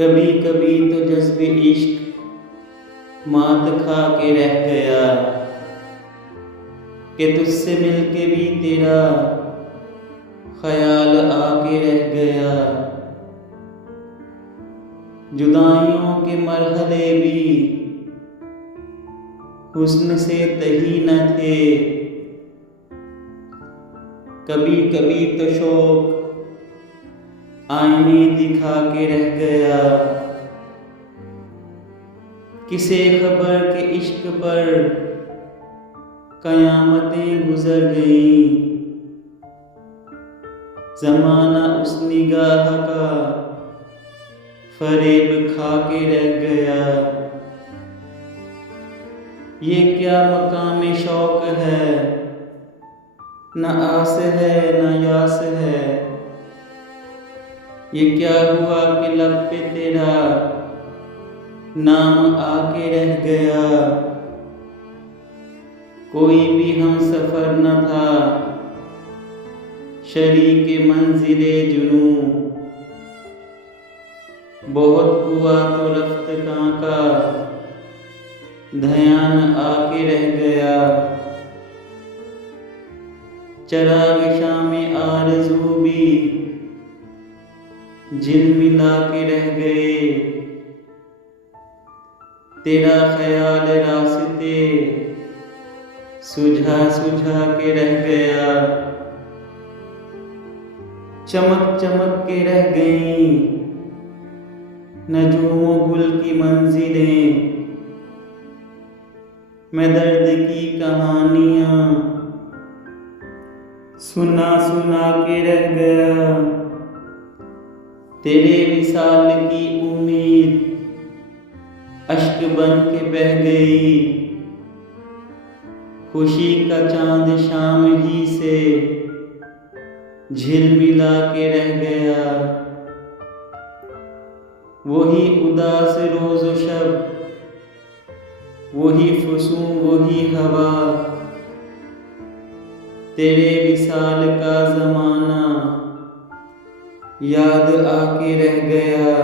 कभी कभी तो जज्बे इश्क मात खा के रह गया कि तुझसे मिलके भी तेरा ख्याल आके रह गया। जुदाइयों के मरहले भी हुस्न से तही न थे, कभी कभी तो शौक आईने दिखा के रह गया। किसे खबर के इश्क पर कयामतें गुजर गईं, ज़माना उस निगाह का फरेब खा के रह गया। ये क्या मकाम शौक है, न आस है न यास है। ये क्या हुआ कि लब पे तेरा नाम आके रह गया। कोई भी हम सफर न था शरीके मंजिले जुनू, बहुत हुआ तो रफ्तकां का ध्यान आके रह गया। चराग शाम आरज़ू भी झिलमिला के रह गए, तेरा ख्याल रास्ते सुझा सुझा के रह गया। चमक चमक के रह गईं नजूमो गुल की मंजिलें, मैं दर्द की कहानियां सुना सुना के रह गया। तेरे विसाल की उम्मीद अश्क बन के बह गई, खुशी का चांद शाम ही से झिलमिला के रह गया। वही उदास रोज़ो शब, वही फुसूं वही हवा, तेरे विसाल का ज़माना याद आके रह गया।